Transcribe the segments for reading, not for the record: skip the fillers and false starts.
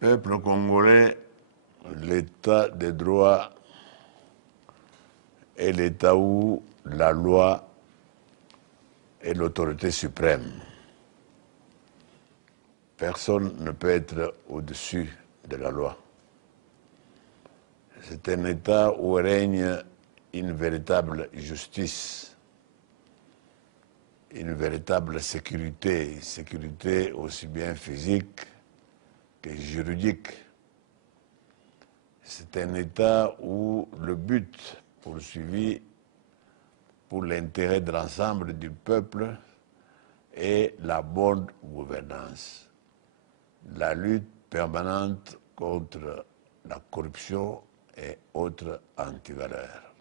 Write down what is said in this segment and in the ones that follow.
Peuple congolais, l'état de droit est l'état où la loi est l'autorité suprême. Personne ne peut être au-dessus de la loi. C'est un état où règne une véritable justice, une véritable sécurité aussi bien physique que juridique. C'est un état où le but poursuivi pour l'intérêt de l'ensemble du peuple est la bonne gouvernance, la lutte permanente contre la corruption et autres antivaleurs.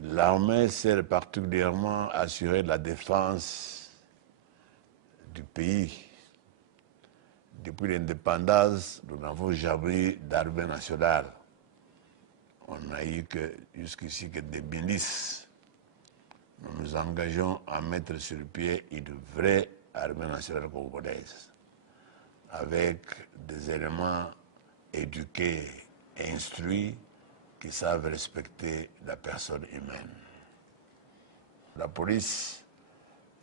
L'armée sert particulièrement à assurer la défense du pays. Depuis l'indépendance, nous n'avons jamais d'armée nationale. On n'a eu jusqu'ici que des milices. Nous nous engageons à mettre sur pied une vraie armée nationale congolaise, avec des éléments éduqués et instruits qui savent respecter la personne humaine. La police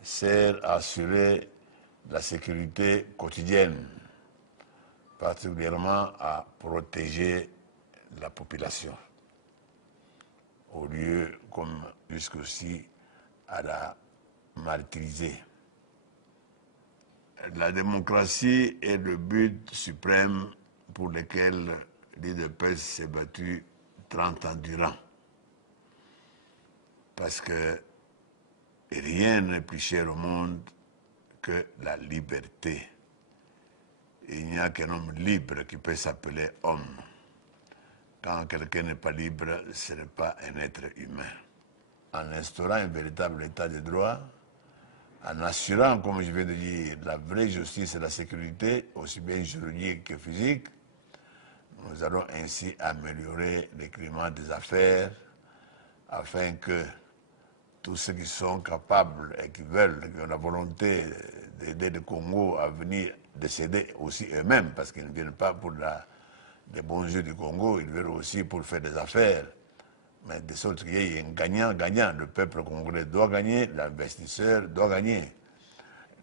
sert à assurer la sécurité quotidienne, particulièrement à protéger la population, au lieu, comme jusqu'aussi, à la martyriser. La démocratie est le but suprême pour lequel l'UDPS s'est battu 30 ans durant. Parce que rien n'est plus cher au monde que la liberté. Il n'y a qu'un homme libre qui peut s'appeler homme. Quand quelqu'un n'est pas libre, ce n'est pas un être humain. En instaurant un véritable état de droit, en assurant, comme je viens de dire, la vraie justice et la sécurité, aussi bien juridique que physique, nous allons ainsi améliorer le climat des affaires afin que tous ceux qui sont capables et qui veulent, qui ont la volonté d'aider le Congo à venir décéder aussi eux-mêmes, parce qu'ils ne viennent pas pour les bons yeux du Congo, ils viennent aussi pour faire des affaires. Mais de sorte qu'il y ait un gagnant-gagnant. Le peuple congolais doit gagner, l'investisseur doit gagner.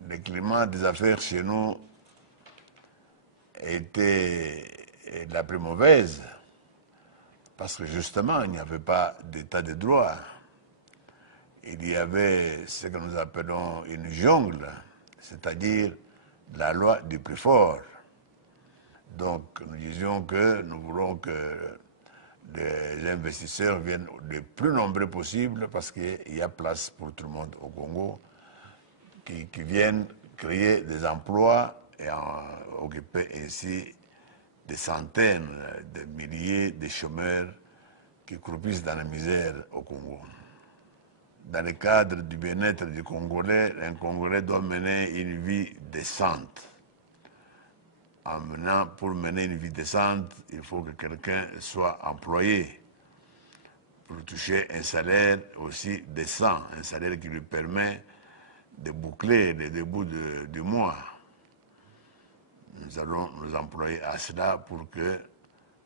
Le climat des affaires chez nous était la plus mauvaise, parce que justement, il n'y avait pas d'état de droit. Il y avait ce que nous appelons une jungle, c'est-à-dire la loi du plus fort. Donc nous disions que nous voulons que les investisseurs viennent le plus nombreux possible parce qu'il y a place pour tout le monde au Congo qui viennent créer des emplois et occuper ainsi des centaines de milliers de chômeurs qui croupissent dans la misère au Congo. Dans le cadre du bien-être du Congolais, un Congolais doit mener une vie décente. Pour mener une vie décente, il faut que quelqu'un soit employé pour toucher un salaire aussi décent, un salaire qui lui permet de boucler les débuts du mois. Nous allons nous employer à cela pour que,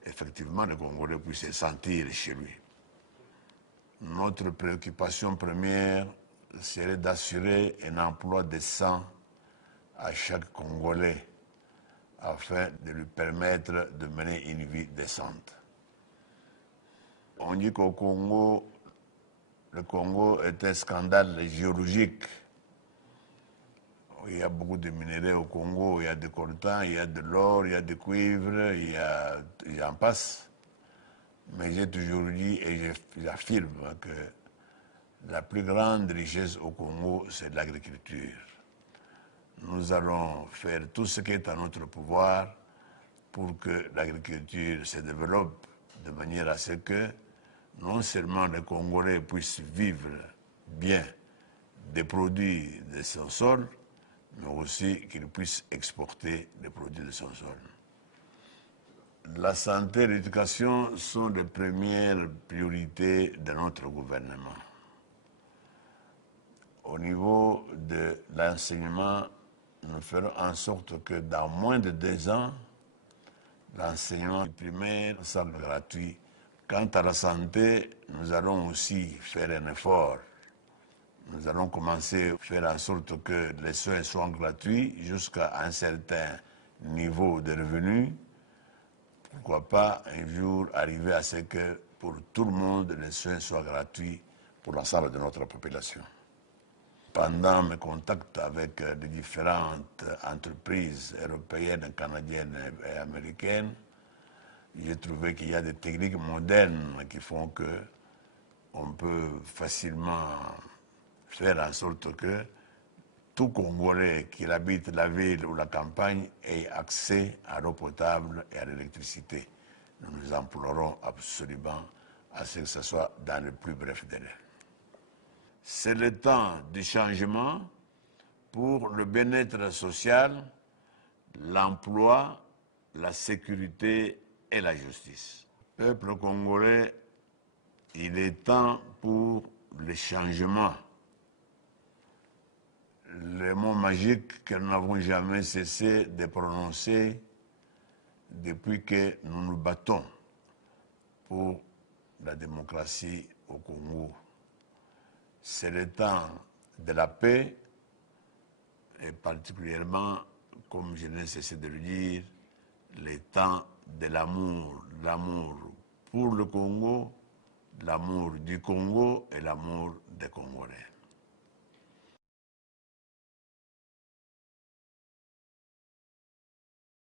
effectivement, le Congolais puisse se sentir chez lui. Notre préoccupation première serait d'assurer un emploi décent à chaque Congolais afin de lui permettre de mener une vie décente. On dit qu'au Congo, le Congo est un scandale géologique. Il y a beaucoup de minéraux au Congo, il y a du coltan, il y a de l'or, il y a du cuivre, il y en passe. Mais j'ai toujours dit et j'affirme que la plus grande richesse au Congo, c'est l'agriculture. Nous allons faire tout ce qui est à notre pouvoir pour que l'agriculture se développe de manière à ce que non seulement les Congolais puissent vivre bien des produits de son sol, mais aussi qu'ils puissent exporter des produits de son sol. La santé et l'éducation sont les premières priorités de notre gouvernement. Au niveau de l'enseignement, nous ferons en sorte que dans moins de 2 ans, L'enseignement primaire sera gratuit. Quant à la santé, nous allons aussi faire un effort. Nous allons commencer à faire en sorte que les soins soient gratuits jusqu'à un certain niveau de revenus. Pourquoi pas un jour arriver à ce que pour tout le monde, les soins soient gratuits pour l'ensemble de notre population. Pendant mes contacts avec les différentes entreprises européennes, canadiennes et américaines, j'ai trouvé qu'il y a des techniques modernes qui font que on peut facilement faire en sorte que tout Congolais qui habite la ville ou la campagne ait accès à l'eau potable et à l'électricité. Nous nous implorons absolument à ce que ce soit dans le plus bref délai. C'est le temps du changement pour le bien-être social, l'emploi, la sécurité et la justice. Peuple congolais, il est temps pour le changement. Le mot magique que nous n'avons jamais cessé de prononcer depuis que nous nous battons pour la démocratie au Congo. C'est le temps de la paix et particulièrement, comme je n'ai cessé de le dire, le temps de l'amour. L'amour pour le Congo, l'amour du Congo et l'amour des Congolais.